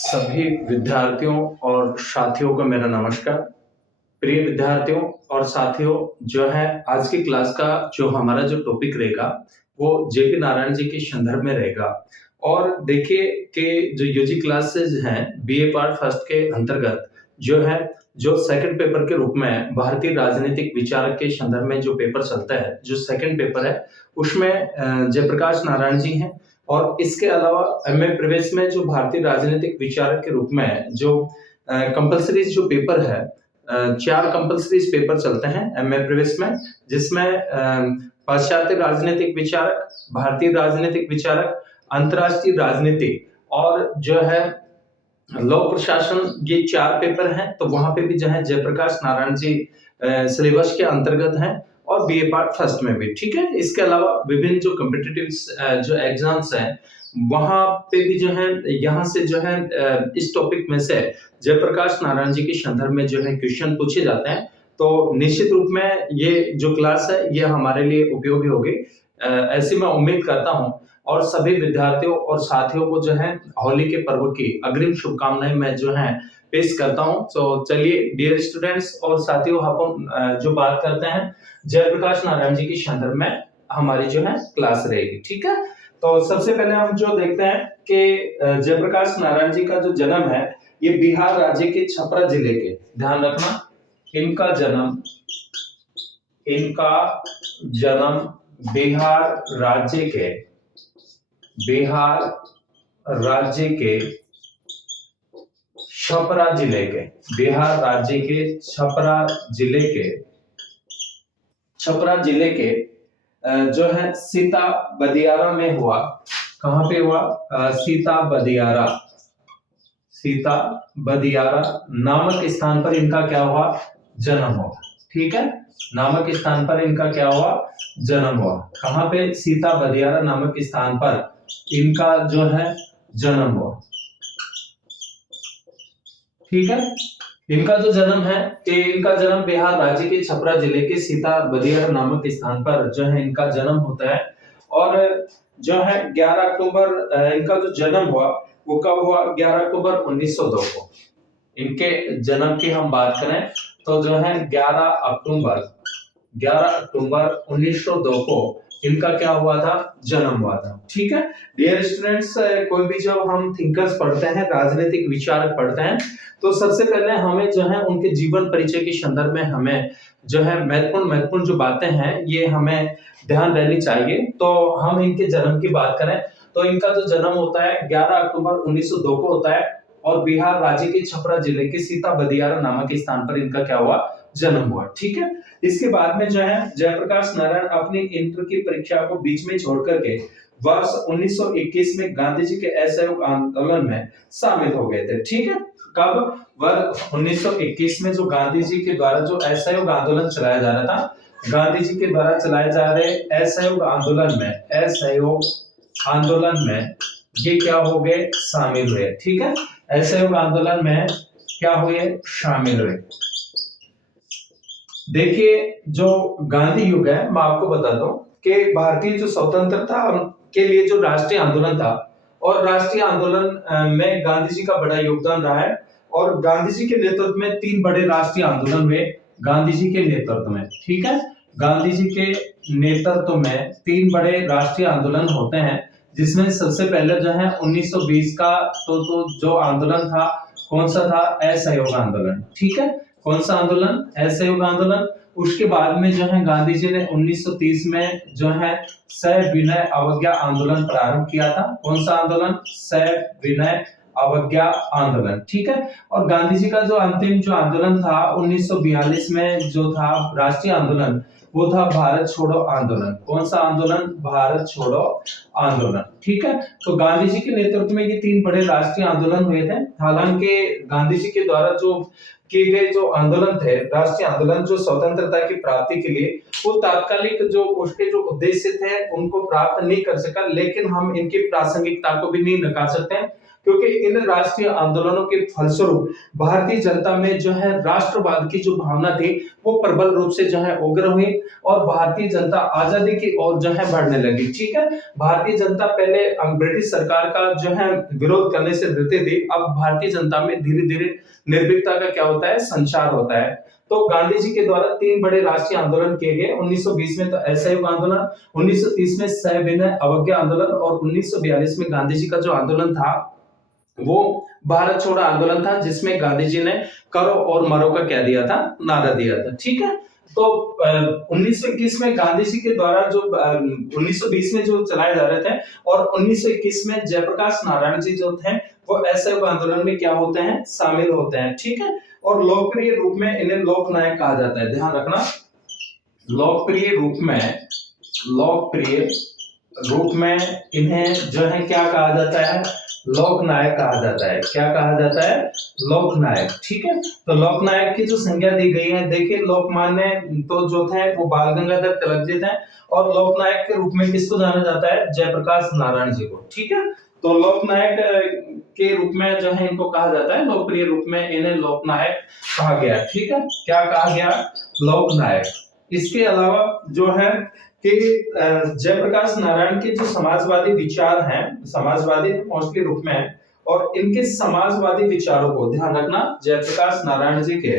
सभी विद्यार्थियों और साथियों को मेरा नमस्कार। प्रिय विद्यार्थियों और साथियों, जो है आज की क्लास का जो हमारा जो टॉपिक रहेगा वो जेपी नारायण जी के संदर्भ में रहेगा। और देखिए कि जो यूजी क्लासेज हैं बीए पार्ट फर्स्ट के अंतर्गत जो है जो सेकंड पेपर के रूप में भारतीय राजनीतिक विचारक के संदर्भ में जो पेपर चलता है, जो सेकंड पेपर है उसमें जयप्रकाश नारायण जी हैं। और इसके अलावा एमए प्रवेश में जो भारतीय राजनीतिक विचारक के रूप में जो कंपलसरी जो पेपर है, चार कंपलसरी पेपर चलते हैं एमए प्रवेश में, जिसमें पाश्चात्य राजनीतिक विचारक, भारतीय राजनीतिक विचारक, अंतर्राष्ट्रीय राजनीति और जो है लॉ प्रशासन, ये चार पेपर हैं। तो वहां पे भी जो है जयप्रकाश नारायण जी सिलेबस के अंतर्गत हैं और बीए पार्ट फर्स्ट में भी, ठीक है। इसके अलावा विभिन्न जो कॉम्पिटिटिव जो एग्जाम्स हैं वहां पे भी जो है यहाँ से जो है इस टॉपिक में से जयप्रकाश नारायण जी के संदर्भ में जो है क्वेश्चन पूछे जाते हैं। तो निश्चित रूप में ये जो क्लास है ये हमारे लिए उपयोगी होगी, ऐसी मैं उम्मीद करता हूँ। और सभी विद्यार्थियों और साथियों को जो है होली के पर्व की अग्रिम शुभकामनाएं मैं जो है पेश करता हूं। तो चलिए डियर स्टूडेंट्स और साथियों, हम जो बात करते हैं जयप्रकाश नारायण जी के संदर्भ में हमारी जो है क्लास रहेगी, ठीक है। तो सबसे पहले हम जो देखते हैं कि जयप्रकाश नारायण जी का जो जन्म है ये बिहार राज्य के छपरा जिले के, ध्यान रखना, इनका जन्म बिहार राज्य के छपरा जिले के, छपरा जिले के जो है सीता बदियारा में हुआ। कहां पे हुआ? सीता बदियारा नामक स्थान पर इनका क्या हुआ? जन्म हुआ, ठीक है। नामक स्थान पर इनका क्या हुआ? जन्म हुआ। कहां पे? सीता बदियारा नामक स्थान पर इनका जो है जन्म हुआ, ठीक है। इनका जो जन्म है कि इनका जन्म बिहार राज्य के छपरा जिले के सीता बदियारा नामक स्थान पर जो है इनका जन्म होता है। और जो है 11 अक्टूबर इनका जो जन्म हुआ वो कब हुआ? 11 अक्टूबर 1902 को। इनके जन्म की हम बात करें तो जो है 11 अक्टूबर 1902 को इनका क्या हुआ था? जन्म हुआ था, ठीक है। डियर स्टूडेंट्स, कोई भी जब हम थिंकर्स पढ़ते हैं, राजनीतिक विचारक पढ़ते हैं, तो सबसे पहले हमें जो है उनके जीवन परिचय के संदर्भ में हमें जो है महत्वपूर्ण जो बातें हैं ये हमें ध्यान देनी चाहिए। तो हम इनके जन्म की बात करें तो इनका जो जन्म होता है 11 अक्टूबर 1902 को होता है और बिहार राज्य के छपरा जिले के सीता बदियारा नामक स्थान पर इनका क्या हुआ? जन्म हुआ, ठीक है। इसके बाद में जो है जयप्रकाश नारायण अपनी इंटर की परीक्षा को बीच में छोड़ करके वर्ष 1921 में गांधी जी के असहयोग आंदोलन में शामिल हो गए थे, ठीक है। कब? वर्ष 1921 में जो गांधी जी के द्वारा जो असहयोग आंदोलन चलाया जा रहा था, गांधी जी के द्वारा चलाए जा रहे असहयोग आंदोलन में ये क्या हो गए? शामिल हुए, ठीक है। असहयोग आंदोलन में क्या हुए? शामिल हुए। देखिए जो गांधी युग है, मैं आपको बताता हूं कि भारतीय जो स्वतंत्रता के लिए जो राष्ट्रीय आंदोलन था, और राष्ट्रीय आंदोलन में गांधी जी का बड़ा योगदान रहा है। और गांधी जी के नेतृत्व में 3 बड़े राष्ट्रीय आंदोलन हुए गांधी जी के नेतृत्व में, ठीक है। गांधी जी के नेतृत्व में 3 बड़े राष्ट्रीय आंदोलन होते हैं, जिसमें सबसे पहले जो है 1920 का तो जो आंदोलन था, कौन सा था? असहयोग आंदोलन, ठीक है। कौन सा आंदोलन? असहयोग आंदोलन। उसके बाद में जो है गांधी जी ने 1930 में जो है सविनय अवज्ञा आंदोलन प्रारंभ किया था। कौन सा आंदोलन? सविनय अवज्ञा आंदोलन, ठीक है। और गांधी जी का जो अंतिम जो आंदोलन था 1942 में जो था राष्ट्रीय आंदोलन, वो था भारत छोड़ो आंदोलन। कौन सा आंदोलन? भारत छोड़ो आंदोलन, ठीक है। तो गांधी जी के नेतृत्व में ये 3 बड़े राष्ट्रीय आंदोलन हुए थे। हालांकि गांधी जी के द्वारा जो किए गए जो आंदोलन थे, राष्ट्रीय आंदोलन जो स्वतंत्रता की प्राप्ति के लिए, वो तात्कालिक जो उसके जो उद्देश्य थे उनको प्राप्त नहीं कर सका, लेकिन हम इनकी प्रासंगिकता को भी नहीं नकार सकते हैं। क्योंकि इन राष्ट्रीय आंदोलनों के फलस्वरूप भारतीय जनता में जो है राष्ट्रवाद की जो भावना थी वो प्रबल रूप से जो है उग्र हुई और भारतीय जनता आजादी की ओर जो है बढ़ने लगी। ठीक है, भारतीय जनता पहले ब्रिटिश सरकार का जो है विरोध करने से डरती थी, अब भारतीय जनता में धीरे धीरे निर्भीकता का क्या होता है, संचार होता है। तो गांधी जी के द्वारा 3 बड़े राष्ट्रीय आंदोलन किए गए। 1920 में तो असहयोग आंदोलन, 1930 में सविनय अवज्ञा आंदोलन और 1942 में गांधी जी का जो आंदोलन था वो भारत छोड़ो आंदोलन था, जिसमें गांधी जी ने करो और मरो का क्या दिया था, नारा दिया था। ठीक है, तो 1921 में गांधी जी के द्वारा जो 1920 में जो चलाए जा रहे थे और 1921 में जयप्रकाश नारायण जी जो थे वो असहयोग आंदोलन में क्या होते हैं, शामिल होते हैं। ठीक है, और लोकप्रिय रूप में इन्हें लोक नायक कहा जाता है। ध्यान रखना, लोकप्रिय रूप में इन्हें जो है क्या कहा जाता है, लोकनायक कहा जाता है। क्या कहा जाता है, लोकनायक। ठीक है, तो लोकनायक की जो संज्ञा दी गई है, देखिए लोकमान्य तो जो थे वो बाल गंगाधर तिलक जी थे और लोकनायक के रूप में किसको जाना जाता है, जयप्रकाश नारायण जी को। ठीक है, तो लोकनायक के रूप में जो है इनको कहा जाता है, लोकप्रिय रूप में इन्हें लोकनायक कहा गया। ठीक है, क्या कहा गया, लोकनायक। इसके अलावा जो है कि जयप्रकाश नारायण के जो समाजवादी विचार हैं, समाजवादी मोस्टली रूप में, और इनके समाजवादी विचारों को ध्यान रखना, जयप्रकाश नारायण जी के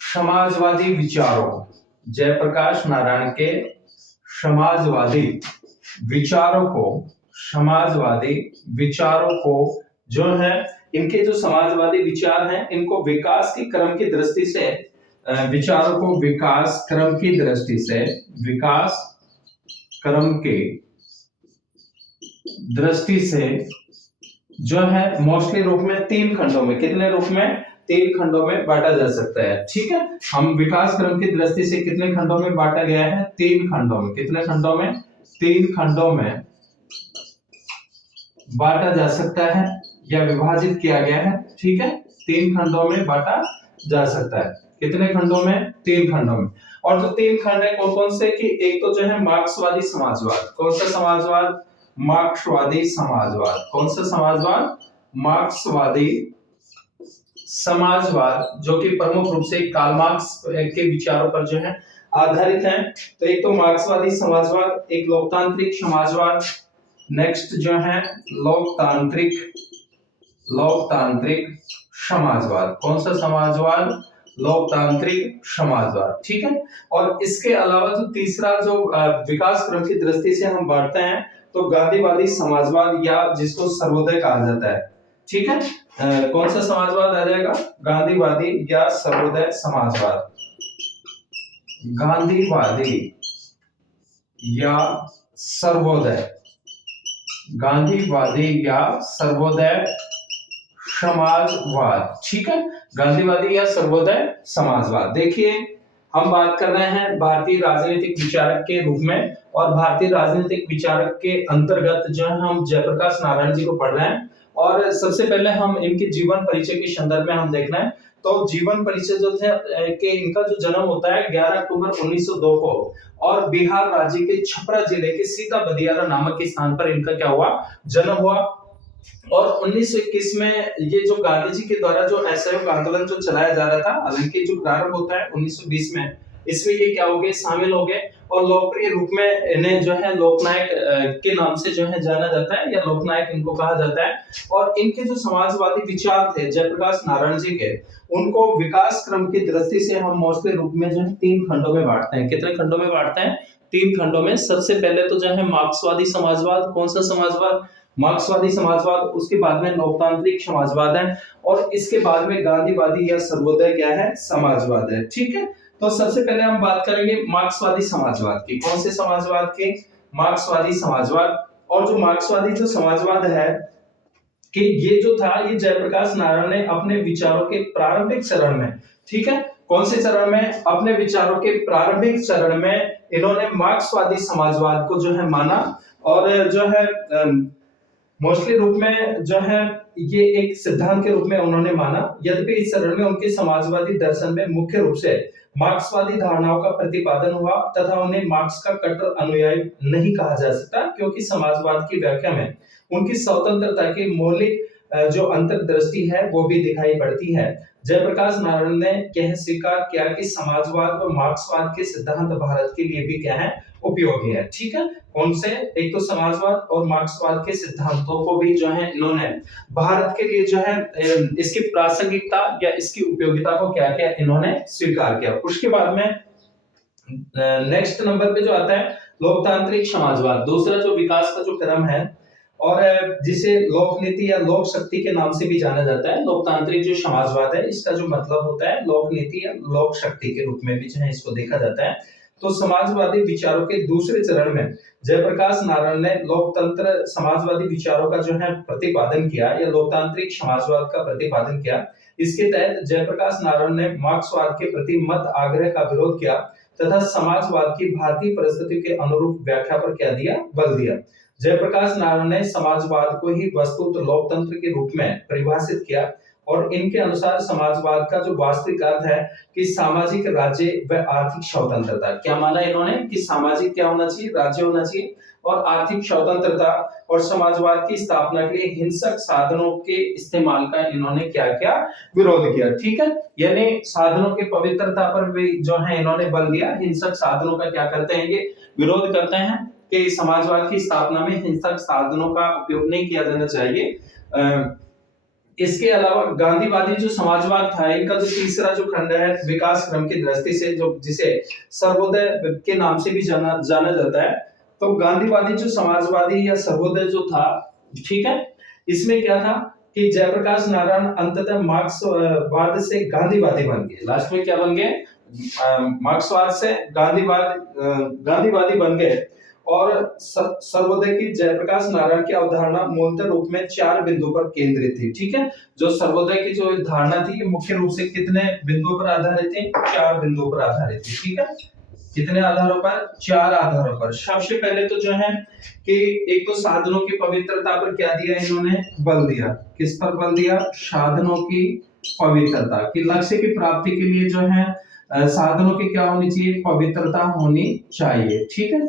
समाजवादी विचारों, जयप्रकाश नारायण के समाजवादी विचारों को जो है, इनके जो समाजवादी विचार हैं इनको विकास की क्रम की दृष्टि से, विचारों को विकास क्रम की दृष्टि से जो है मोस्टली रूप में 3 खंडों में, कितने रूप में, 3 खंडों में बांटा जा सकता है। ठीक है, हम विकास क्रम की दृष्टि से कितने खंडों में बांटा गया है, 3 खंडों में। कितने खंडों में, 3 खंडों में बांटा जा सकता है या विभाजित किया गया है। ठीक है, 3 खंडों में बांटा जा सकता है। कितने खंडों में, 3 खंडों में। और जो 3 खंड है कौन कौन से, कि एक तो जो है मार्क्सवादी समाजवाद। कौन सा समाजवाद, मार्क्सवादी समाजवाद। कौन सा समाजवाद, मार्क्सवादी समाजवाद, जो कि प्रमुख रूप से कार्ल मार्क्स के विचारों पर जो है आधारित है। तो एक तो मार्क्सवादी समाजवाद, एक लोकतांत्रिक समाजवाद, नेक्स्ट जो है लोकतांत्रिक समाजवाद। कौन सा समाजवाद, लोकतांत्रिक समाजवाद। ठीक है, और इसके अलावा जो तीसरा जो विकास क्रम की दृष्टि से हम बांटते हैं तो गांधीवादी समाजवाद, या जिसको सर्वोदय कहा जाता है। ठीक है, कौन सा समाजवाद आ जाएगा, गांधीवादी या सर्वोदय समाजवाद। गांधीवादी या सर्वोदय समाजवाद। ठीक है, गांधीवादी या सर्वोदय समाजवाद। देखिए, हम बात कर रहे हैं भारतीय राजनीतिक विचारक के रूप में, और भारतीय राजनीतिक विचारक के अंतर्गत जो है हम जयप्रकाश नारायण जी को पढ़ रहे हैं। और सबसे पहले हम इनके जीवन परिचय के संदर्भ में हम देखना है। तो जीवन परिचय जो थे कि इनका जो जन्म होता है 11 अक्टूबर 1902 को, और बिहार राज्य के छपरा जिले के सीता बदियारा नामक के स्थान पर इनका क्या हुआ, जन्म हुआ। और 1921 में ये जो गांधी जी के द्वारा जो असहयोग आंदोलन जो चलाया जा रहा था, हालांकि जो प्रारंभ होता है 1920 में, इसमें ये क्या हो गए, शामिल हो गए। और लोकप्रिय रूप में इन्हें जो है लोकनायक के नाम से जो है जाना जाता है, या लोकनायक इनको कहा जाता है। और इनके जो समाजवादी विचार थे जयप्रकाश नारायण जी के, उनको विकास क्रम की दृष्टि से हम मोस्टली रूप में जो है 3 खंडों में बांटते हैं। कितने खंडों में बांटते हैं, 3 खंडों में। सबसे पहले तो जो है मार्क्सवादी समाजवाद। कौन सा समाजवाद, मार्क्सवादी समाजवाद। उसके बाद में लोकतांत्रिक समाजवाद है, और इसके बाद में गांधीवादी या सर्वोदय क्या है, समाजवाद है। ठीक है, तो सबसे पहले हम बात करेंगे मार्क्सवादी समाजवाद की। कौन से समाजवाद की, मार्क्सवादी समाजवाद। और जो मार्क्सवादी जो समाजवाद है कि ये जो था, ये जयप्रकाश नारायण ने अपने विचारों के प्रारंभिक चरण में, ठीक है, कौन से चरण में, अपने विचारों के प्रारंभिक चरण में इन्होंने मार्क्सवादी समाजवाद को जो है माना, और जो है मोस्टली रूप में जो है ये एक सिद्धांत के रूप में उन्होंने माना। यद्यपि इस चरण में उनके समाजवादी दर्शन में मुख्य रूप से मार्क्सवादी धारणाओं का प्रतिपादन हुआ तथा उन्हें मार्क्स का कट्टर अनुयायी नहीं कहा जा सकता, क्योंकि समाजवाद की व्याख्या में उनकी स्वतंत्रता की मौलिक जो अंतर्दृष्टि है वो भी दिखाई पड़ती है। जयप्रकाश नारायण ने यह स्वीकार किया कि समाजवाद व मार्क्सवाद के सिद्धांत भारत के लिए भी क्या है, उपयोगी है। ठीक है, कौन से, एक तो समाजवाद और मार्क्सवाद के सिद्धांतों को भी जो है इन्होंने भारत के लिए जो है इसकी प्रासंगिकता या इसकी उपयोगिता को क्या किया, इन्होंने स्वीकार किया। उसके बाद में नेक्स्ट नंबर पे जो आता है लोकतांत्रिक समाजवाद, दूसरा जो विकास का जो क्रम है और जिसे लोक नीति या लोक शक्ति के नाम से भी जाना जाता है। लोकतांत्रिक जो समाजवाद है इसका जो मतलब होता है लोक नीति या लोक शक्ति के रूप में भी जो है इसको देखा जाता है। तो समाजवादी विचारों के दूसरे चरण में जयप्रकाश नारायण ने लोकतंत्र समाजवादी विचारों का जो है प्रतिपादन किया या लोकतांत्रिक समाजवाद का प्रतिपादन किया। इसके तहत जयप्रकाश नारायण ने मार्क्सवाद के प्रति मत आग्रह का विरोध किया तथा समाजवाद की भारतीय परिस्थिति के अनुरूप व्याख्या पर क्या दिया, बल दिया। जयप्रकाश नारायण ने समाजवाद को ही वस्तुतः लोकतंत्र के रूप में परिभाषित किया और इनके अनुसार समाजवाद का जो वास्तविक अर्थ है कि सामाजिक राज्य व आर्थिक स्वतंत्रता। क्या माना इन्होंने कि सामाजिक क्या होना चाहिए, राज्य होना चाहिए और आर्थिक स्वतंत्रता, और समाजवाद की स्थापना के लिए हिंसक साधनों के इस्तेमाल का इन्होंने क्या किया, विरोध किया। ठीक है, यानी साधनों की पवित्रता पर भी जो है इन्होंने बल दिया। हिंसक साधनों का क्या करते हैं, ये विरोध करते हैं कि समाजवाद की स्थापना में हिंसक साधनों का उपयोग नहीं किया जाना चाहिए। इसके अलावा गांधीवादी जो समाजवाद था इनका जो तीसरा जो खंड है विकास क्रम की दृष्टि से, जो जिसे सर्वोदय के नाम से भी जाना जाता है, तो गांधीवादी जो समाजवादी या सर्वोदय जो था, ठीक है, इसमें क्या था कि जयप्रकाश नारायण अंततः मार्क्सवाद से गांधीवादी बन गए। लास्ट में क्या बन गए, मार्क्सवाद से गांधीवादी बन गए। और सर्वोदय की जयप्रकाश नारायण की अवधारणा मूलतः रूप में 4 बिंदु पर केंद्रित थी। ठीक है, जो सर्वोदय की जो धारणा थी ये मुख्य रूप से कितने बिंदुओं पर आधारित थी, 4 बिंदुओं पर आधारित थी। ठीक है, कितने आधारों पर, 4 आधारों पर। सबसे पहले तो जो है कि एक तो साधनों की पवित्रता पर क्या दिया इन्होंने, बल दिया। किस पर बल दिया, साधनों की पवित्रता, कि लक्ष्य की प्राप्ति के लिए जो है साधनों की क्या होनी चाहिए, पवित्रता होनी चाहिए। ठीक है,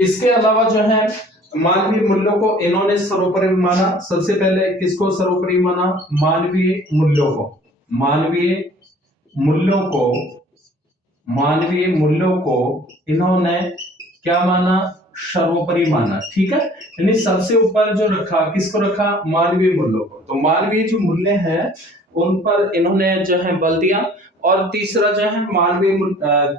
इसके अलावा जो है मानवीय मूल्यों को इन्होंने सर्वोपरि माना। सबसे पहले किसको सर्वोपरि माना, मानवीय मूल्यों को। मानवीय मूल्यों को इन्होंने क्या माना, सर्वोपरि माना। ठीक है, यानी सबसे ऊपर जो रखा, किसको रखा, मानवीय मूल्यों को। तो मानवीय जो मूल्य हैं उन पर इन्होंने जो है बल दिया। और तीसरा जो है मानवीय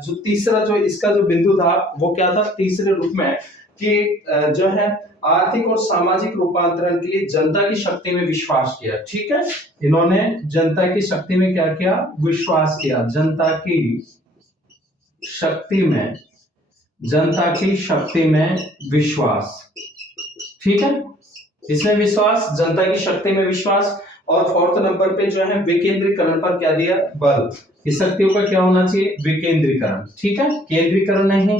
जो तीसरा जो इसका जो बिंदु था वो क्या था, तीसरे रूप में कि जो है आर्थिक और सामाजिक रूपांतरण के लिए जनता की शक्ति में विश्वास किया। ठीक है, इन्होंने जनता की शक्ति में क्या किया, विश्वास किया। जनता की शक्ति में विश्वास। ठीक है, इसमें विश्वास, जनता की शक्ति में विश्वास। और 4th नंबर पे जो है विकेंद्रीकरण पर क्या दिया, बल। इस शक्तियों का क्या होना चाहिए, विकेंद्रीकरण। ठीक है, केंद्रीकरण नहीं,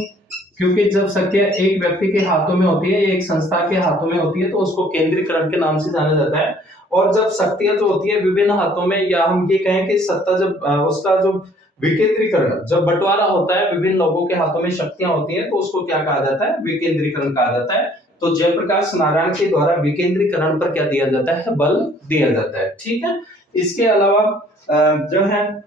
क्योंकि जब शक्तियां एक व्यक्ति के हाथों में होती है, एक संस्था के हाथों में होती है, तो उसको केंद्रीकरण के नाम से जाना जाता है। और जब शक्तियां जो होती है विभिन्न हाथों में, या हम ये कहें कि सत्ता जब उसका जो विकेंद्रीकरण, जब बंटवारा होता है, विभिन्न लोगों के हाथों में शक्तियां होती हैं, तो उसको क्या कहा जाता है, विकेंद्रीकरण कहा जाता है। तो जयप्रकाश नारायण के द्वारा विकेंद्रीकरण पर क्या दिया जाता है, बल दिया जाता है। ठीक है, इसके अलावा जो है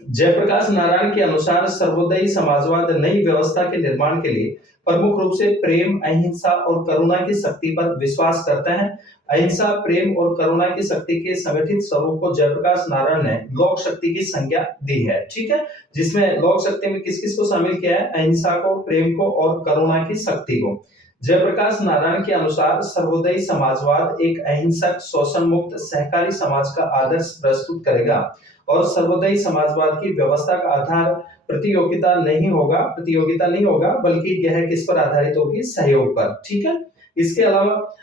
जयप्रकाश नारायण के अनुसार सर्वोदयी समाजवाद नई व्यवस्था के निर्माण के लिए प्रमुख रूप से प्रेम, अहिंसा और करुणा की शक्ति पर विश्वास करता है। अहिंसा, प्रेम और करुणा की शक्ति के संगठित स्वरूप को जयप्रकाश नारायण ने लोक शक्ति की संज्ञा दी है। ठीक है, जिसमें लोक शक्ति में किस किस को शामिल किया है, अहिंसा को, प्रेम को और करुणा की शक्ति को। जयप्रकाश नारायण के अनुसार सर्वोदयी समाजवाद एक अहिंसक, शोषण मुक्त, सहकारी समाज का आदर्श प्रस्तुत करेगा और सर्वोदयी समाजवाद की व्यवस्था का आधार प्रतियोगिता नहीं होगा, बल्कि यह किस पर आधारित होगी, सहयोग पर। ठीक है, इसके अलावा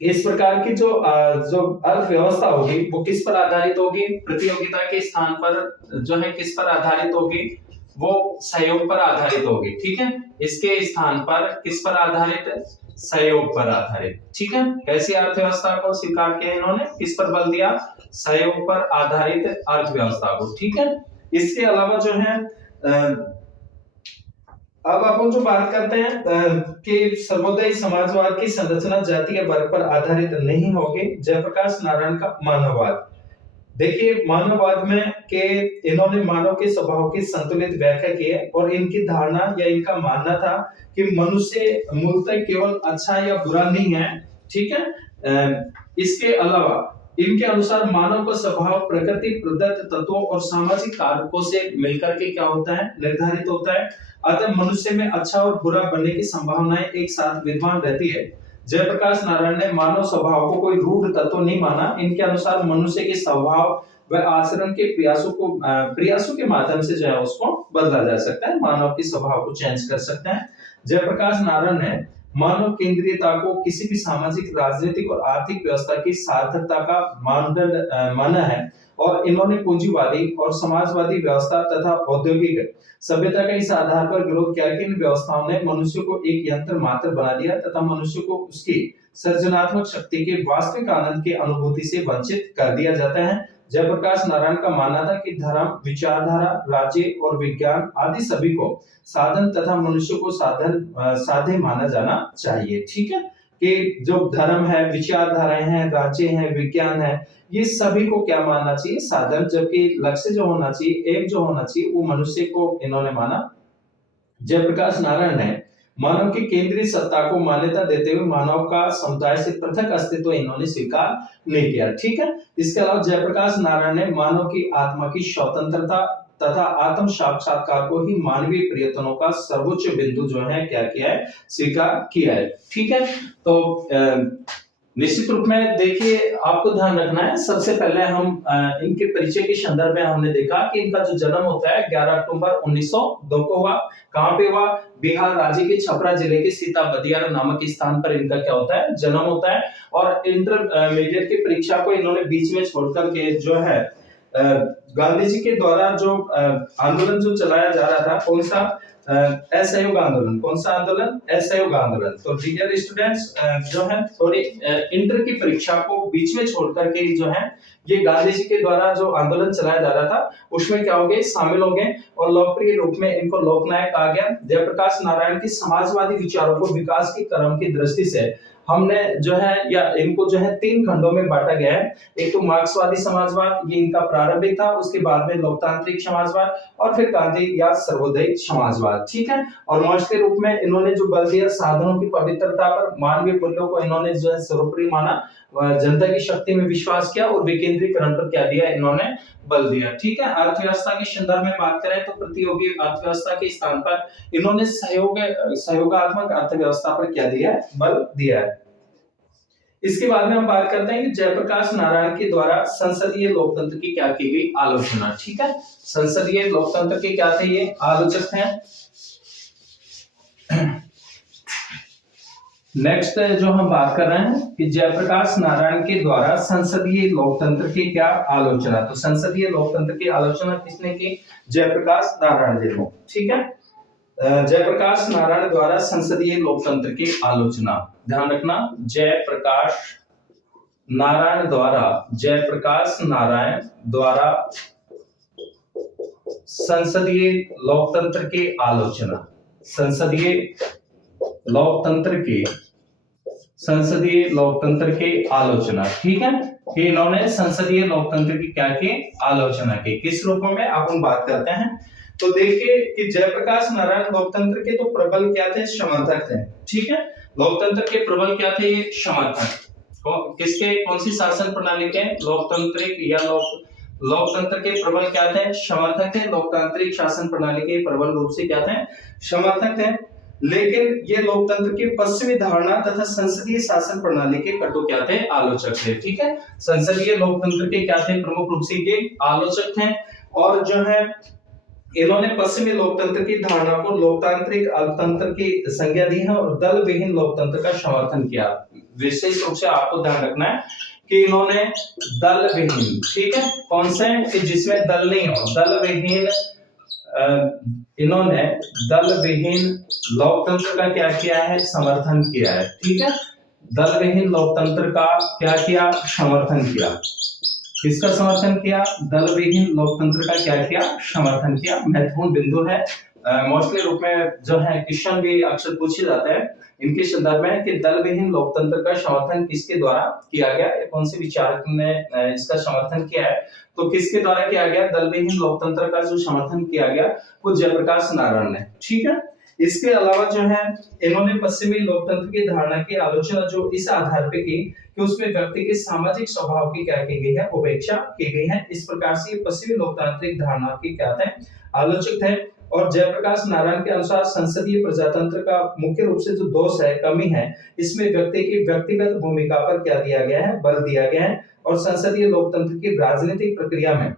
इस प्रकार की जो अर्थव्यवस्था होगी वो किस पर आधारित होगी, प्रतियोगिता के स्थान पर जो है किस पर आधारित होगी, वो सहयोग पर आधारित होगी। ठीक है, इसके स्थान पर किस पर आधारित, सहयोग पर आधारित। ठीक है, कैसी अर्थव्यवस्था को स्वीकार किया इन्होंने, किस पर बल दिया, सहयोग पर आधारित अर्थव्यवस्था को। ठीक है, इसके अलावा जो है अब अपन जो बात करते हैं कि सर्वोदय समाजवाद की संरचना जातीय वर्ग पर आधारित नहीं होगी। जयप्रकाश नारायण का मानववाद, देखिए मानववाद में के इन्होंने मानव के स्वभाव की संतुलित व्याख्या की है और इनकी धारणा या इनका मानना था कि मनुष्य मूलतः केवल अच्छा या बुरा नहीं है। ठीक है, इसके अलावा इनके अनुसार मानव का स्वभाव प्रकृति प्रदत्त तत्वों और सामाजिक कारकों से मिलकर के क्या होता है, निर्धारित होता है। अतः मनुष्य में अच्छा और बुरा बनने की संभावनाएं एक साथ विद्यमान रहती है। जयप्रकाश नारायण ने मानव स्वभाव को कोई रूढ़ तत्व नहीं माना। इनके अनुसार मनुष्य के स्वभाव व आचरण के प्रयासों के माध्यम से जो है उसको बदला जा सकता है, मानव के स्वभाव को चेंज कर सकते हैं। जयप्रकाश नारायण ने मानव केंद्रीयता को किसी भी सामाजिक, राजनीतिक और आर्थिक व्यवस्था की सार्थकता का मानदंड माना है और इन्होंने पूंजीवादी और समाजवादी व्यवस्था तथा औद्योगिक सभ्यता का इस आधार पर विरोध किया कि इन व्यवस्थाओं ने मनुष्य को एक यंत्र मात्र बना दिया तथा मनुष्य को उसकी सृजनात्मक शक्ति के वास्तविक आनंद की अनुभूति से वंचित कर दिया जाता है। जयप्रकाश नारायण का मानना था कि धर्म, विचारधारा, राज्य और विज्ञान आदि सभी को साधन तथा मनुष्य को साधे माना जाना चाहिए। ठीक है, कि जो धर्म है, विचारधाराएं हैं, राज्य है, विज्ञान है, ये सभी को क्या मानना चाहिए, साधन, जबकि लक्ष्य जो होना चाहिए, एम जो होना चाहिए, वो मनुष्य को इन्होंने माना। जयप्रकाश नारायण ने मानव की केंद्रीय सत्ता को मान्यता देते हुए मानव का समुदाय से पृथक अस्तित्व इन्होंने स्वीकार नहीं किया। ठीक है, इसके अलावा जयप्रकाश नारायण ने मानव की आत्मा की स्वतंत्रता तथा आत्म साक्षात्कार को ही मानवीय प्रयत्नों का सर्वोच्च बिंदु जो है क्या किया है, स्वीकार किया है। ठीक है, तो निश्चित रूप में देखिए आपको ध्यान रखना है, सबसे पहले हम इनके परिचय के संदर्भ में हमने देखा कि इनका जो जन्म होता है 11 अक्टूबर 1902 को हुआ। कहां पे हुआ, बिहार राज्य के छपरा जिले के सीता बदियार नामक स्थान पर इनका क्या होता है, जन्म होता है। और इंटरमीडिएट की परीक्षा को इन्होंने बीच में छोड़कर के जो है गांधी जी के द्वारा जो आंदोलन जो चलाया जा रहा था, कौन सा, असहयोग आंदोलन, कौन सा आंदोलन, असहयोग आंदोलन। तो डियर स्टूडेंट्स जो है थोड़ी इंटर की परीक्षा को बीच में छोड़ करके जो है ये गांधी जी के द्वारा जो आंदोलन चलाया जा रहा था उसमें क्या हो गए, शामिल हो गए और लोकप्रिय रूप में इनको लोकनायक कहा गया। जयप्रकाश नारायण की समाजवादी विचारों को विकास के क्रम की दृष्टि से हमने जो है या इनको जो है 3 खंडों में बांटा गया है। एक तो मार्क्सवादी समाजवाद, ये इनका प्रारंभिक था, उसके बाद में लोकतांत्रिक समाजवाद और फिर गांधी या सर्वोदय समाजवाद। ठीक है, और मोस्ट के रूप में इन्होंने जो बल दिया साधनों की पवित्रता पर, मानवीय मूल्यों को इन्होंने जो है सर्वोपरि माना, जनता की शक्ति में विश्वास किया और विकेंद्रीकरण पर क्या दिया, इन्होंने बल दिया। ठीक है, अर्थव्यवस्था के संदर्भ में बात करें तो प्रतियोगी अर्थव्यवस्था के स्थान पर इन्होंने सहयोगात्मक अर्थव्यवस्था पर क्या दिया है, बल दिया है। इसके बाद में हम बात करते हैं कि जयप्रकाश नारायण के द्वारा संसदीय लोकतंत्र की क्या की गई, आलोचना। ठीक है, संसदीय लोकतंत्र के क्या थे, ये आलोचक हैं। नेक्स्ट जो हम बात कर रहे हैं कि जयप्रकाश नारायण के द्वारा संसदीय लोकतंत्र की क्या आलोचना। तो संसदीय लोकतंत्र की आलोचना किसने की, जयप्रकाश नारायण जी ने। ठीक है, जयप्रकाश नारायण द्वारा संसदीय लोकतंत्र की आलोचना, ध्यान रखना, जयप्रकाश नारायण द्वारा संसदीय लोकतंत्र की आलोचना, संसदीय लोकतंत्र की आलोचना। ठीक है, कि इन्होंने संसदीय लोकतंत्र की क्या की, आलोचना की। किस रूप में अपन बात करते हैं, तो देखिए कि जयप्रकाश नारायण लोकतंत्र के तो प्रबल क्या थे, समर्थक थे। ठीक है, लोकतंत्र के प्रबल क्या थे, ये समर्थक। किसके, कौन सी शासन प्रणाली के, लोकतांत्रिक या लोकतंत्र के प्रबल क्या थे, समर्थक थे। लोकतांत्रिक शासन प्रणाली के प्रबल रूप से क्या थे, समर्थक थे। लेकिन ये लोकतंत्र की पश्चिमी धारणा तथा संसदीय शासन प्रणाली के कटु क्या थे, आलोचक थे। ठीक है, संसदीय लोकतंत्र के क्या थे, प्रमुख रूप से ये आलोचक थे। और जो है इन्होंने पश्चिमी लोकतंत्र की धारणा को लोकतांत्रिक अर्थतंत्र की संज्ञा दी है और दल विहीन लोकतंत्र का समर्थन किया। विशेष रूप से आपको ध्यान रखना है कि इन्होंने दल विहीन, ठीक है, कौन से, कि जिसमें दल नहीं हो, दल विहीन इन्होंने दल विहीन लोकतंत्र का क्या किया है, समर्थन किया है। ठीक है, दल विहीन लोकतंत्र का क्या किया, समर्थन किया। किसका समर्थन किया, दल विहीन लोकतंत्र का क्या किया, समर्थन किया। महत्वपूर्ण बिंदु है, मोस्टली रूप में जो है क्वेश्चन भी अक्सर पूछे जाते हैं इनके संदर्भ में कि दल विहीन लोकतंत्र का समर्थन किसके द्वारा किया गया, कौन से विचारक ने इसका समर्थन किया है। तो किसके द्वारा किया गया, दल विहीन लोकतंत्र का जो समर्थन किया गया वो जयप्रकाश नारायण ने। ठीक है, इसके अलावा जो है इन्होंने पश्चिमी लोकतंत्र की धारणा की आलोचना जो इस आधार पे की कि उसमें व्यक्ति के सामाजिक स्वभाव की क्या की गई है, उपेक्षा की गई है। इस प्रकार से पश्चिमी लोकतांत्रिक धारणा की क्या थे, आलोचक थे। और जयप्रकाश नारायण के अनुसार संसदीय प्रजातंत्र का मुख्य रूप से जो दोष है, कमी है, इसमें व्यक्ति की व्यक्तिगत भूमिका पर क्या दिया गया है, बल दिया गया है। और संसदीय लोकतंत्र की राजनीतिक प्रक्रिया में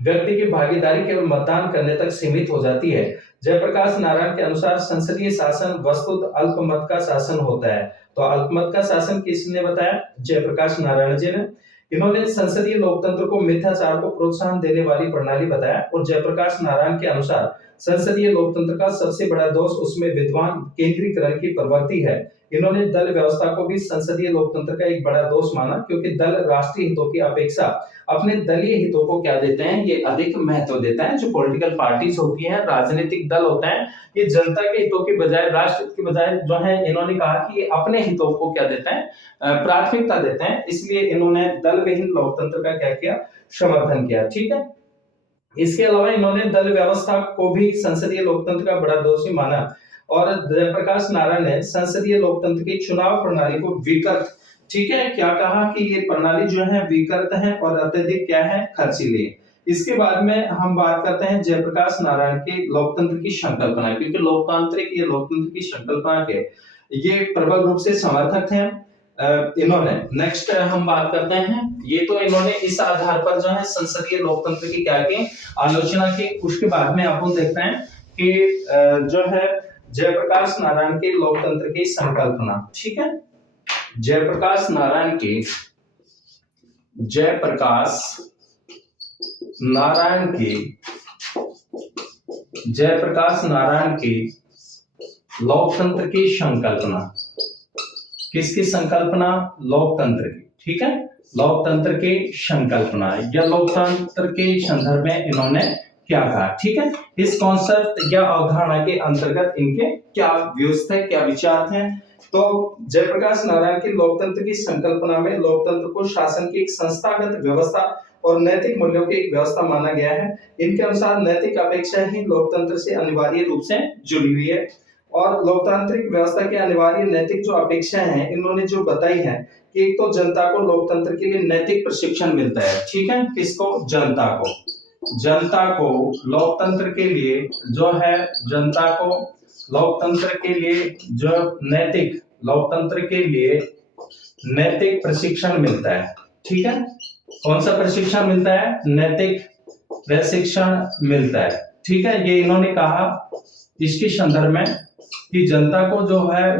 व्यक्ति की भागीदारी केवल मतदान करने तक सीमित हो जाती है। जयप्रकाश नारायण के अनुसार संसदीय शासन वस्तुतः अल्पमत का शासन होता है। तो अल्पमत का शासन किसने बताया, जयप्रकाश नारायण जी ने। इन्होंने संसदीय लोकतंत्र को मिथ्याचार को प्रोत्साहन देने वाली प्रणाली बताया। और जयप्रकाश नारायण के अनुसार संसदीय लोकतंत्र का सबसे बड़ा दोष उसमें विद्वान केंद्रीकरण की प्रवृत्ति है। इन्होंने दल व्यवस्था को भी संसदीय लोकतंत्र का एक बड़ा दोष माना, क्योंकि दल राष्ट्रीय हितों की अपेक्षा अपने दलीय हितों को क्या देते हैं, ये अधिक महत्व देता है। जो पॉलिटिकल पार्टीज होती हैं, राजनीतिक दल होता है, ये जनता के हितों के बजाय, राष्ट्र हित के बजाय जो है, इन्होंने कहा कि ये अपने हितों को क्या देते हैं, प्राथमिकता देते हैं। इसलिए इन्होंने दल विहीन लोकतंत्र का क्या किया, समर्थन किया। ठीक है, इसके अलावा इन्होंने दल व्यवस्था को भी संसदीय लोकतंत्र का बड़ा दोषी माना। और जयप्रकाश नारायण ने संसदीय लोकतंत्र की चुनाव प्रणाली को विकृत, ठीक है, क्या कहा कि ये प्रणाली जो है विकृत है और अत्यधिक क्या है, खर्चीली है। इसके बाद में हम बात करते हैं जयप्रकाश नारायण के लोकतंत्र की संकल्पना, क्योंकि लोकतंत्र की संकल्पना के ये प्रबल रूप से समर्थक थे इन्होंने। नेक्स्ट हम बात करते हैं, ये तो इन्होंने इस आधार पर जो है संसदीय लोकतंत्र की क्या की, आलोचना की। उसके बाद में अपन देखते हैं कि जो है जयप्रकाश नारायण के लोकतंत्र की संकल्पना। ठीक है, जयप्रकाश नारायण की लोकतंत्र की संकल्पना, किसकी संकल्पना, लोकतंत्र की। ठीक है, लोकतंत्र की संकल्पना या लोकतंत्र के संदर्भ में इन्होंने क्या कहा। ठीक है, इस कॉन्सेप्ट या अवधारणा के अंतर्गत इनके क्या व्यूज थे, क्या विचार थे। तो जयप्रकाश नारायण की लोकतंत्र की संकल्पना में लोकतंत्र को शासन की एक संस्थागत व्यवस्था और नैतिक मूल्यों की एक व्यवस्था माना गया है। इनके अनुसार नैतिक अपेक्षा ही लोकतंत्र से अनिवार्य रूप से जुड़ी हुई है। और लोकतांत्रिक व्यवस्था के अनिवार्य नैतिक जो अपेक्षाएं हैं, इन्होंने जो बताई है कि एक तो जनता को लोकतंत्र के लिए नैतिक प्रशिक्षण मिलता है। ठीक है, किसको, जनता को लोकतंत्र के लिए जो है, जनता को लोकतंत्र के लिए जो लोकतंत्र के लिए नैतिक प्रशिक्षण मिलता है। ठीक है, कौन सा प्रशिक्षण मिलता है, नैतिक प्रशिक्षण मिलता है। ठीक है, ये इन्होंने कहा इसके संदर्भ में कि जनता को जो है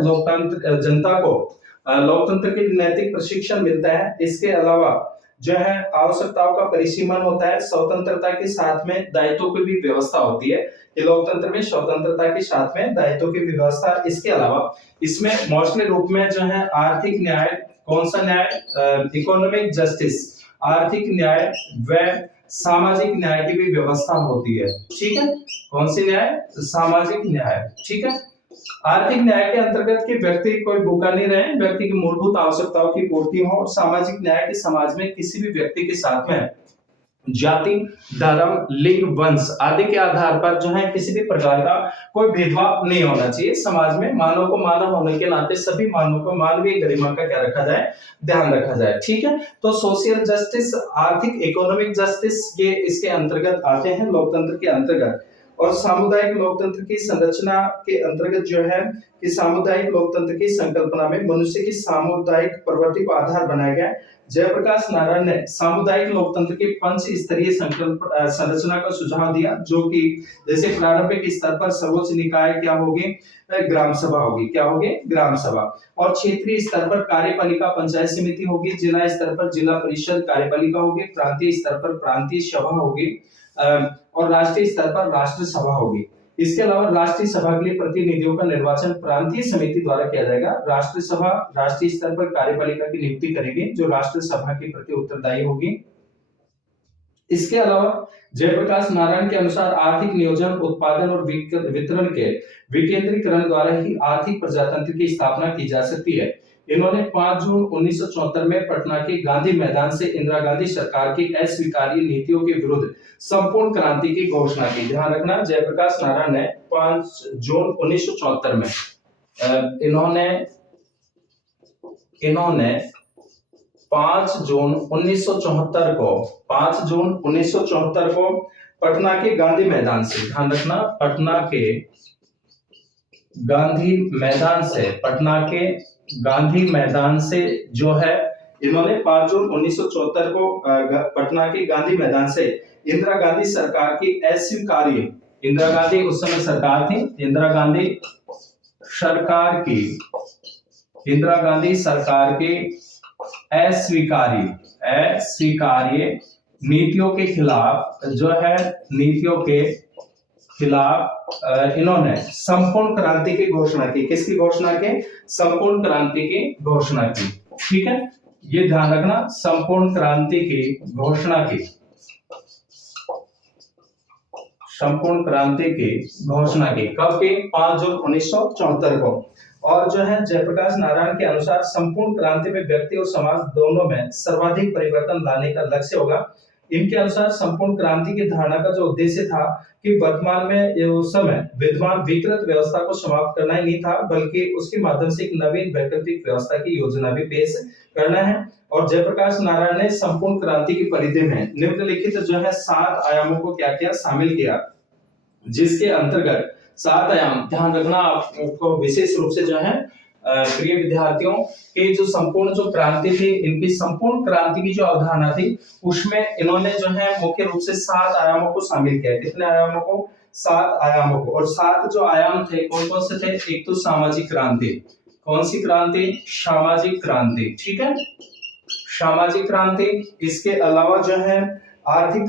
लोकतंत्र के नैतिक प्रशिक्षण मिलता है। इसके अलावा जो है आवश्यकताओं का परिसीमन होता है, स्वतंत्रता के साथ में दायित्वों की भी व्यवस्था होती है। ये लोकतंत्र में स्वतंत्रता के साथ में दायित्वों की व्यवस्था। इसके अलावा इसमें मोस्टली रूप में जो है आर्थिक न्याय, कौन सा न्याय, इकोनॉमिक जस्टिस, आर्थिक न्याय व सामाजिक न्याय की भी व्यवस्था होती है। ठीक है, कौन सी न्याय, सामाजिक न्याय। ठीक है, आर्थिक न्याय के अंतर्गत कि व्यक्ति कोई भूखा नहीं रहे, व्यक्ति की मूलभूत आवश्यकताओं की पूर्ति हो। और सामाजिक न्याय के समाज में किसी भी व्यक्ति के साथ में जाति, धर्म, लिंग, वंश आदि के आधार पर जो है किसी भी प्रकार का कोई भेदभाव नहीं होना चाहिए। समाज में मानव को मानव होने के नाते सभी मानव को मानवीय गरिमा का क्या रखा जाए, ध्यान रखा जाए। ठीक है, तो सोशल जस्टिस, आर्थिक, इकोनॉमिक जस्टिस, ये इसके अंतर्गत आते हैं लोकतंत्र के अंतर्गत। और सामुदायिक लोकतंत्र की संरचना के अंतर्गत जो है कि सामुदायिक लोकतंत्र की संकल्पना में मनुष्य की सामुदायिक प्रवृत्ति को आधार बनाया गया। जयप्रकाश नारायण ने सामुदायिक लोकतंत्र की पंच स्तरीय संरचना का सुझाव दिया, जो कि जैसे प्रारंभिक स्तर पर सर्वोच्च निकाय क्या होगी, ग्राम सभा होगी। क्या होगी, ग्राम सभा। और क्षेत्रीय स्तर पर कार्यपालिका पंचायत समिति होगी, जिला स्तर पर जिला परिषद कार्यपालिका होगी, प्रांतीय स्तर पर प्रांतीय सभा होगी। और राष्ट्रीय स्तर पर राष्ट्र सभा होगी। इसके अलावा राष्ट्रीय सभा के लिए प्रतिनिधियों का निर्वाचन प्रांतीय समिति द्वारा किया जाएगा। राष्ट्रीय सभा राष्ट्रीय स्तर पर कार्यपालिका की नियुक्ति करेगी जो राष्ट्र सभा के प्रति उत्तरदायी होगी। इसके अलावा जयप्रकाश नारायण के अनुसार आर्थिक नियोजन, उत्पादन और वितरण के विकेंद्रीकरण द्वारा ही आर्थिक प्रजातंत्र की स्थापना की जा सकती है। इन्होंने 5 जून 1974 में पटना के गांधी मैदान से इंदिरा गांधी सरकार की अस्वीकार्य नीतियों के विरुद्ध संपूर्ण क्रांति की घोषणा की। ध्यान रखना, जयप्रकाश नारायण ने 5 जून 1974 में इन्होंने 5 जून 1974 को पटना के गांधी मैदान से, ध्यान रखना, पटना के गांधी मैदान से जो है इन्होंने 5 जून 1974 को पटना के गांधी मैदान से इंदिरा गांधी सरकार की अस्वीकार्य, इंदिरा गांधी उस समय सरकार थी, इंदिरा गांधी सरकार की अस्वीकार्य नीतियों के खिलाफ इन्होंने संपूर्ण क्रांति की घोषणा की। किसकी घोषणा की? संपूर्ण क्रांति की घोषणा की। ठीक है, ये ध्यान रखना, संपूर्ण क्रांति की घोषणा की, संपूर्ण क्रांति की घोषणा की। कब की? 5 जून 1974 को। और जो है जयप्रकाश नारायण के अनुसार संपूर्ण क्रांति में व्यक्ति और समाज दोनों में सर्वाधिक परिवर्तन लाने का लक्ष्य होगा। इनके अनुसार संपूर्ण क्रांति की धारणा का जो उद्देश्य था कि वर्तमान में उस समय विद्यमान विकृत व्यवस्था को समाप्त करना ही नहीं था, बल्कि उसके माध्यम से एक नवीन वैकल्पिक व्यवस्था की योजना भी पेश करना है। और जयप्रकाश नारायण ने संपूर्ण क्रांति की परिधि में निम्नलिखित जो है 7 आयामों को क्या किया? शामिल किया, जिसके अंतर्गत 7 आयाम, ध्यान रखना आपको विशेष रूप से जो है प्रिय विद्यार्थियों के जो संपूर्ण जो क्रांति थी, इनकी संपूर्ण क्रांति की जो अवधारणा थी उसमें इन्होंने जो है मुख्य रूप से 7 आयामों को शामिल किया। कितने आयामों को? 7 आयामों को। और 7 जो आयाम थे कौन कौन से थे? एक तो सामाजिक क्रांति। कौन सी क्रांति? सामाजिक क्रांति। ठीक है, सामाजिक क्रांति। इसके अलावा जो है आर्थिक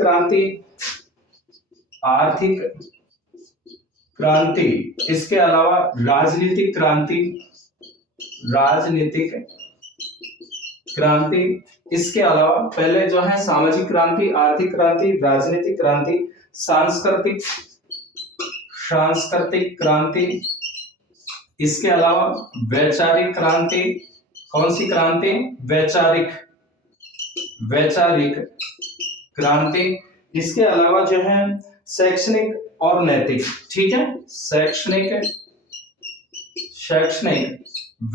क्रांति, इसके अलावा राजनीतिक क्रांति, इसके अलावा पहले जो है सामाजिक क्रांति, आर्थिक क्रांति, राजनीतिक क्रांति, सांस्कृतिक क्रांति, इसके अलावा वैचारिक क्रांति। कौन सी क्रांति? वैचारिक क्रांति। इसके अलावा जो है शैक्षणिक और नैतिक। ठीक है, शैक्षणिक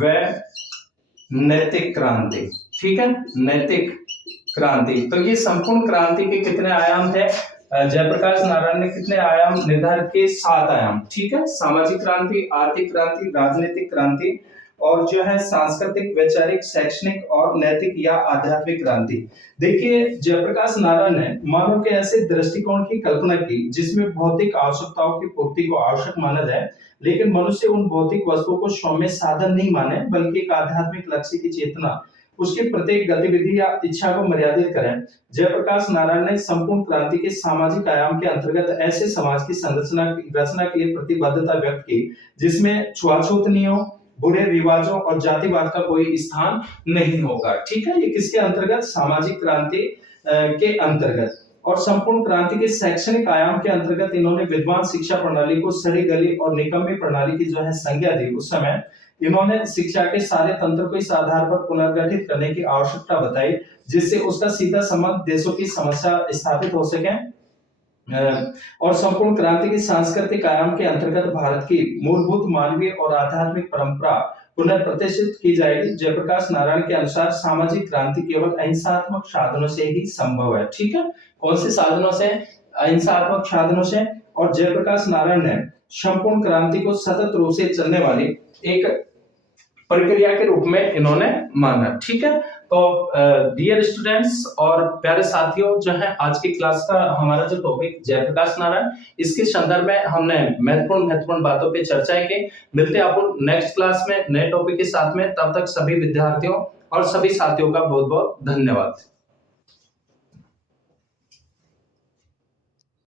व नैतिक क्रांति। ठीक है, नैतिक क्रांति। तो ये संपूर्ण क्रांति के कितने आयाम थे? जयप्रकाश नारायण ने कितने आयाम निर्धारित किए? 7 आयाम। ठीक है, सामाजिक क्रांति, आर्थिक क्रांति, राजनीतिक क्रांति और जो है सांस्कृतिक, वैचारिक, शैक्षणिक और नैतिक या आध्यात्मिक क्रांति। देखिए, जयप्रकाश नारायण ने मानव के ऐसे दृष्टिकोण की कल्पना की जिसमें भौतिक आवश्यकताओं की पूर्ति को आवश्यक माना जाए, लेकिन मनुष्य उन भौतिक वस्तुओं को सौम्य साधन नहीं माने, बल्कि एक आध्यात्मिक लक्ष्य की चेतना उसकी प्रत्येक गतिविधि या इच्छा को मर्यादित करें। जयप्रकाश नारायण ने संपूर्ण क्रांति के सामाजिक आयाम के अंतर्गत ऐसे समाज की रचना के लिए प्रतिबद्धता व्यक्त की जिसमें छुआछूत नहीं हो, बुरे रिवाजों और जातिवाद का कोई स्थान नहीं होगा। ठीक है, ये किसके अंतर्गत? सामाजिक क्रांति के अंतर्गत। और संपूर्ण क्रांति के शैक्षणिक आयाम के अंतर्गत इन्होंने विद्वान शिक्षा प्रणाली को सड़ी गली और निकम्मी प्रणाली की जो है संज्ञा दी। उस समय इन्होंने शिक्षा के सारे तंत्र को इस आधार पर पुनर्गठित करने की आवश्यकता बताई जिससे उसका सीधा संबंध देशों की समस्या स्थापित हो सके। और संपूर्ण क्रांति के सांस्कृतिक आयाम के अंतर्गत भारत की मूलभूत मानवीय और आध्यात्मिक परंपरा पुनर्प्रतिष्ठित की जाएगी। जयप्रकाश नारायण के अनुसार सामाजिक क्रांति केवल अहिंसात्मक साधनों से ही संभव है। ठीक है, कौन से साधनों से? अहिंसात्मक साधनों से। और जयप्रकाश नारायण ने संपूर्ण क्रांति को सतत रूप से चलने वाली एक प्रक्रिया के रूप में इन्होंने माना। ठीक है, तो डियर स्टूडेंट्स और प्यारे साथियों, जो है आज की क्लास का हमारा जो टॉपिक जयप्रकाश नारायण, इसके संदर्भ में हमने महत्वपूर्ण बातों पे चर्चाएं की। मिलते हैं आपको नेक्स्ट क्लास में नए टॉपिक के साथ में। तब तक सभी विद्यार्थियों और सभी साथियों का बहुत बहुत धन्यवाद।